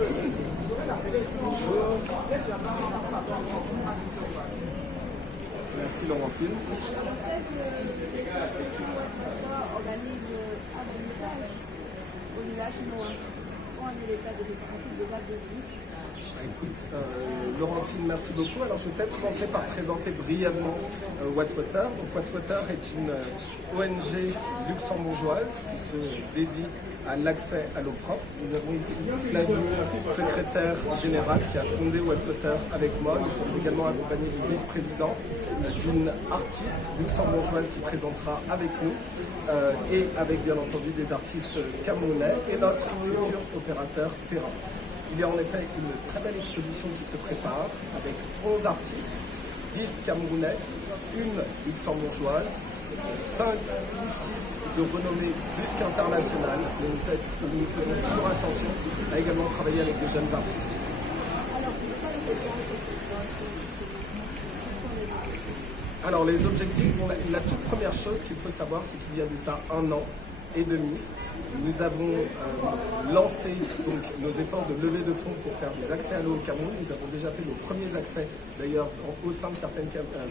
Laurentine. Bonjour. Merci Laurentine. Organise un vernissage au village noir. Où en est l'état des préparatifs déjà de vie? Écoute, Laurentine, merci beaucoup. Alors, je vais peut-être commencer par présenter brièvement Watwater. Donc, Watwater est une ONG luxembourgeoise qui se dédie à l'accès à l'eau propre. Nous avons ici Flavie, secrétaire générale, qui a fondé Watwater avec moi. Nous sommes également accompagnés du vice-président, d'une artiste luxembourgeoise qui présentera avec nous et avec bien entendu des artistes camerounais et notre futur opérateur terrain. Il y a en effet une très belle exposition qui se prépare avec 11 artistes, 10 camerounais, une luxembourgeoise, 5 ou 6 de renommée plus qu'internationale. Mais nous faisons toujours attention à également travailler avec de jeunes artistes. Alors les objectifs, la toute première chose qu'il faut savoir, c'est qu'il y a de ça 1 an et demi, nous avons lancé donc, nos efforts de levée de fonds pour faire des accès à l'eau au Cameroun. Nous avons déjà fait nos premiers accès, d'ailleurs, au sein de certaines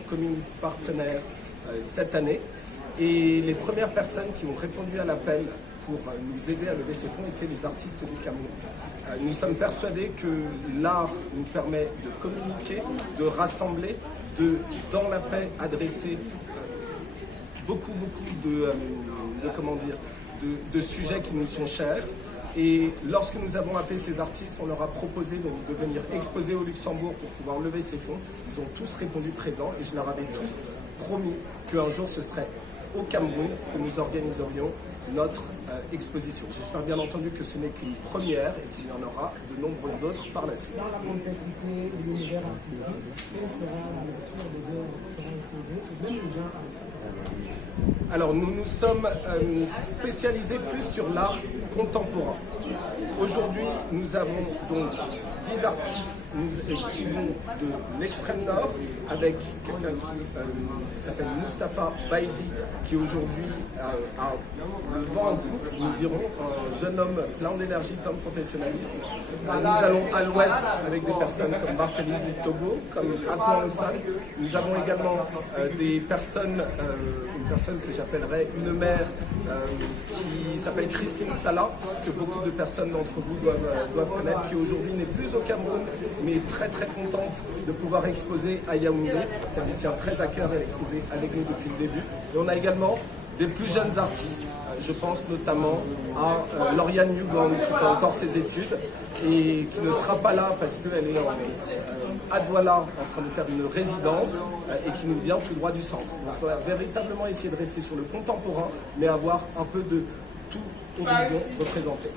communes partenaires cette année. Et les premières personnes qui ont répondu à l'appel pour nous aider à lever ces fonds étaient les artistes du Cameroun. Nous sommes persuadés que l'art nous permet de communiquer, de rassembler, dans la paix, adresser beaucoup de sujets qui nous sont chers. Et lorsque nous avons appelé ces artistes, on leur a proposé donc, de venir exposer au Luxembourg pour pouvoir lever ces fonds. Ils ont tous répondu présents et je leur avais tous promis qu'un jour ce serait au Cameroun que nous organiserions notre exposition. J'espère bien entendu que ce n'est qu'une première et qu'il y en aura de nombreuses autres par la suite. Dans la complexité de l'univers artistique, quelle sera la lecture des œuvres qui seront exposées et même le genre artistique? Alors nous nous sommes spécialisés plus sur l'art contemporain. Aujourd'hui, nous avons donc 10 artistes qui vont de l'extrême nord avec quelqu'un qui s'appelle Mustapha Baidi qui aujourd'hui a le vent en poupe, nous dirons, un jeune homme plein d'énergie, plein de professionnalisme. Nous allons à l'ouest avec des personnes comme Barthélémy du Togo, comme Akon Ansal. Nous avons également des personnes, une personne que j'appellerais une mère qui s'appelle Christine Salah, que beaucoup de personnes d'entre vous doivent connaître, qui aujourd'hui n'est plus au Cameroun, mais très très contente de pouvoir exposer à Yaoundé. Ça lui tient très à cœur d'exposer avec nous depuis le début. Et on a également des plus jeunes artistes. Je pense notamment à Lauriane Newgang qui fait encore ses études et qui ne sera pas là parce qu'elle est à Douala en train de faire une résidence et qui nous vient tout droit du centre. Donc on va véritablement essayer de rester sur le contemporain mais avoir un peu de tout horizon représenté.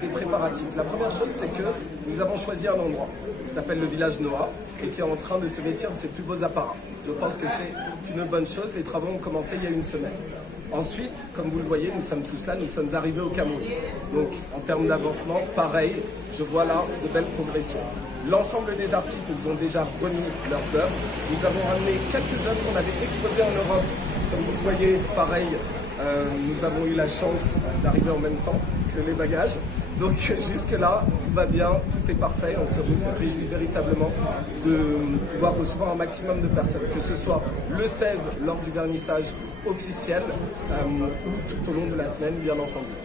Des préparatifs. La première chose, c'est que nous avons choisi un endroit qui s'appelle le village Noah et qui est en train de se vêtir de ses plus beaux apparats. Je pense que c'est une bonne chose. Les travaux ont commencé il y a une semaine. Ensuite, comme vous le voyez, nous sommes tous là, nous sommes arrivés au Cameroun. Donc, en termes d'avancement, pareil, je vois là de belles progressions. L'ensemble des artistes nous ont déjà remis leurs œuvres. Nous avons ramené quelques œuvres qu'on avait exposées en Europe. Comme vous le voyez, pareil, nous avons eu la chance d'arriver en même temps que les bagages. Donc jusque-là, tout va bien, tout est parfait. On se réjouit véritablement de pouvoir recevoir un maximum de personnes, que ce soit le 16 lors du vernissage officiel ou tout au long de la semaine, bien entendu.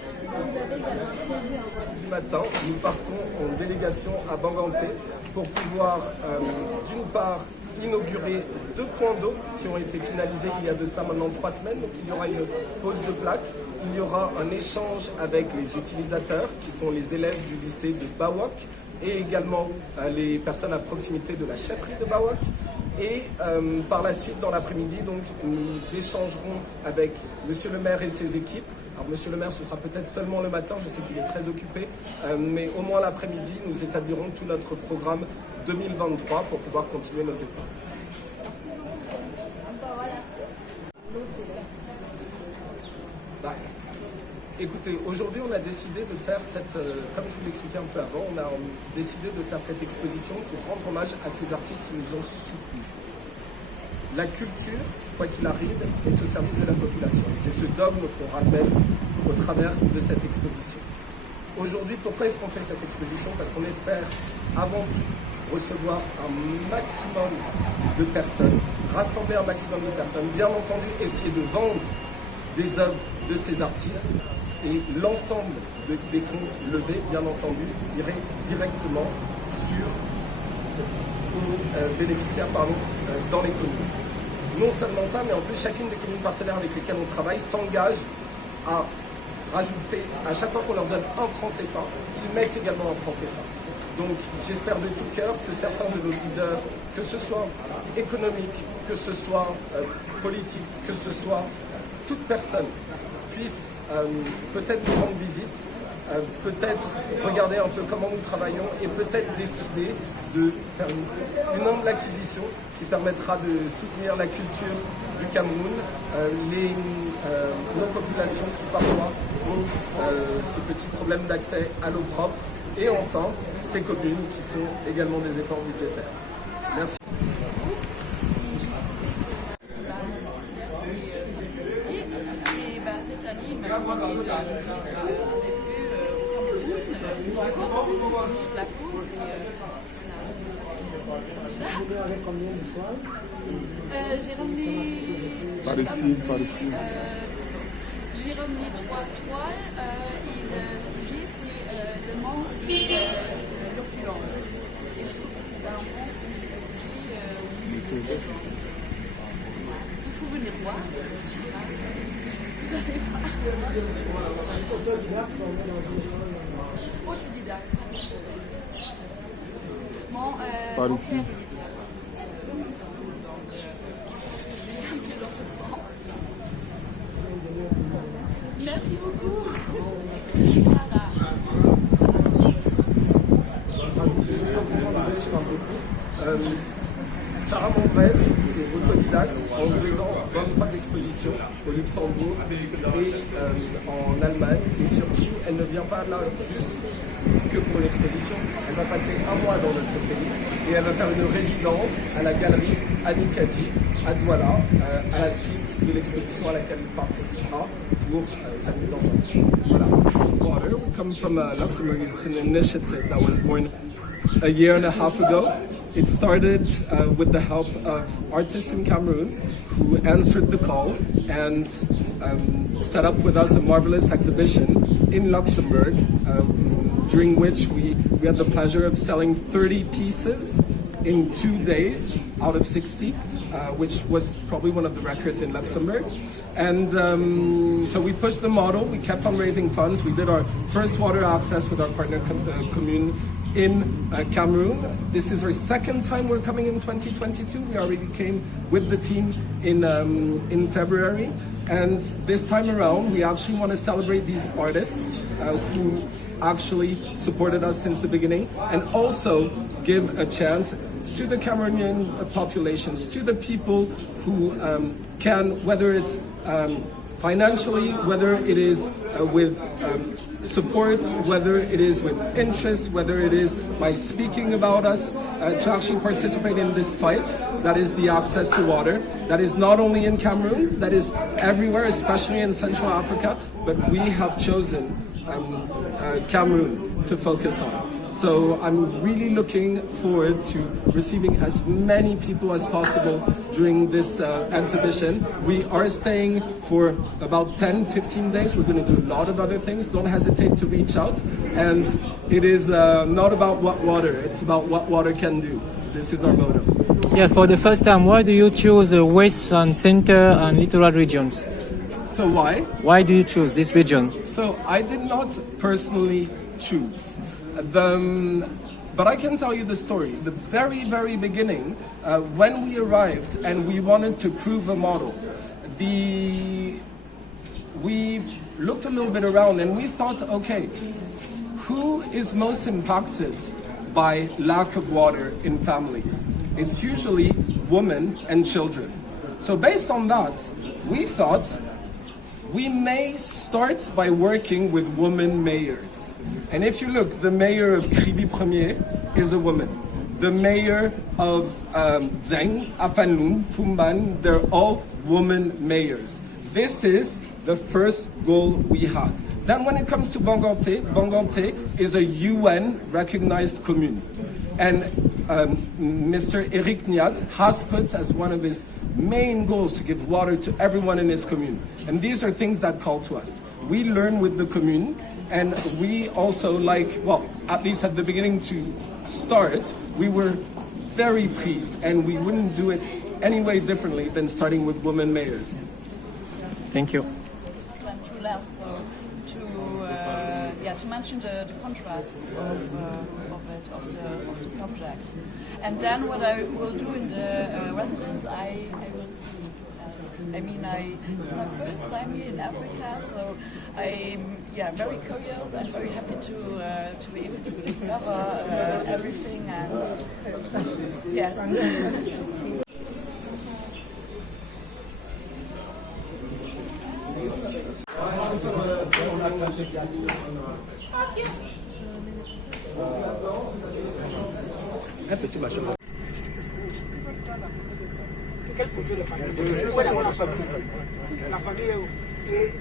Du matin, nous partons en délégation à Banganté pour pouvoir, d'une part, inaugurer 2 points d'eau qui ont été finalisés il y a de ça maintenant 3 semaines. Donc il y aura une pose de plaque, il y aura un échange avec les utilisateurs qui sont les élèves du lycée de Bawak et également les personnes à proximité de la chefferie de Bawak. Et par la suite, dans l'après-midi, donc, nous échangerons avec Monsieur le maire et ses équipes. Alors Monsieur le maire, ce sera peut-être seulement le matin, je sais qu'il est très occupé, mais au moins l'après-midi, nous établirons tout notre programme 2023 pour pouvoir continuer nos efforts. Écoutez, aujourd'hui on a décidé de faire cette, comme je vous l'expliquais un peu avant, on a décidé de faire cette exposition pour rendre hommage à ces artistes qui nous ont soutenus. La culture, quoi qu'il arrive, est au service de la population. Et c'est ce dogme qu'on rappelle au travers de cette exposition. Aujourd'hui, pourquoi est-ce qu'on fait cette exposition? Parce qu'on espère avant tout recevoir un maximum de personnes, rassembler un maximum de personnes, bien entendu essayer de vendre des œuvres de ces artistes, et l'ensemble des fonds levés, bien entendu, irait directement aux bénéficiaires dans les communes. Non seulement ça, mais en plus chacune des communes partenaires avec lesquelles on travaille s'engage à rajouter, à chaque fois qu'on leur donne un franc CFA, ils mettent également un franc CFA. Donc j'espère de tout cœur que certains de nos leaders, que ce soit économique, que ce soit politique, que ce soit toute personne, puisse peut-être nous rendre visite, peut-être regarder un peu comment nous travaillons et peut-être décider de faire une humble acquisition qui permettra de soutenir la culture du Cameroun, nos populations qui parfois ont ce petit problème d'accès à l'eau propre, et enfin ces communes qui font également des efforts budgétaires. Merci. Cette année, il m'a demandé de avec eux au Cameroun pour encore plus soutenir la cause. Avec combien de toiles? J'ai ramené. Par ici. J'ai ramené 3 toiles et le sujet c'est le monde et l'opulence. Et je trouve que c'est un bon sujet. Il faut venir voir. Autodidacte. Par ici. Merci beaucoup. Juste un petit point, désolé, je parle beaucoup. Sarah Monbrez, c'est autodidacte en 2 ans, 23 expositions au Luxembourg et en Allemagne. Et surtout, elle ne vient pas là juste que pour l'exposition. Elle va passer 1 mois dans notre pays et elle va faire une résidence à la galerie Anikadji à Douala à la suite de l'exposition à laquelle elle participera pour sa mise en œuvre. Voilà. Water. We come from Luxembourg. It's an initiative that was born a year and a half ago. It started with the help of artists in Cameroon who answered the call and set up with us a marvelous exhibition in Luxembourg, during which we had the pleasure of selling 30 pieces in 2 days out of 60, which was probably one of the records in Luxembourg. And so we pushed the model, we kept on raising funds. We did our first water access with our partner commune in Cameroon. This is our 2nd time we're coming in 2022. We already came with the team in February. And this time around, we actually want to celebrate these artists who actually supported us since the beginning, and also give a chance to the Cameroonian populations, to the people who can, whether it's financially, whether it is with support, whether it is with interest, whether it is by speaking about us, to actually participate in this fight that is the access to water, that is not only in Cameroon, that is everywhere, especially in Central Africa, but we have chosen Cameroon to focus on. So I'm really looking forward to receiving as many people as possible during this exhibition. We are staying for about 10-15 days. We're going to do a lot of other things. Don't hesitate to reach out. And it is not about what water, it's about what water can do. This is our motto. Yeah, for the first time, why do you choose West and Center and Littoral regions? So why? Why do you choose this region? So I did not personally choose. But I can tell you the story. The very, very beginning, when we arrived and we wanted to prove a model, we looked a little bit around and we thought, okay, who is most impacted by lack of water in families? It's usually women and children. So based on that, we thought we may start by working with women mayors. And if you look, the mayor of Kribi Premier is a woman. The mayor of Zeng, Afanlun, Fumban, they're all women mayors. This is the first goal we had. Then when it comes to Bangalté, Bangalté is a UN recognized commune. And Mr. Eric Niat has put as one of his main goals to give water to everyone in his commune. And these are things that call to us. We learn with the commune, and we also at least at the beginning to start, we were very pleased, and we wouldn't do it any way differently than starting with women mayors. Thank you. And two last, so to mention the contrast of the subject, and then what I will do in the residence, I will see. It's my first time here in Africa, so I'm very curious and very happy to be able to discover everything, and yes. Un petit machin. Quelle photo de famille? La famille est où? Et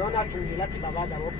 on a trouvé là qui va d'abord.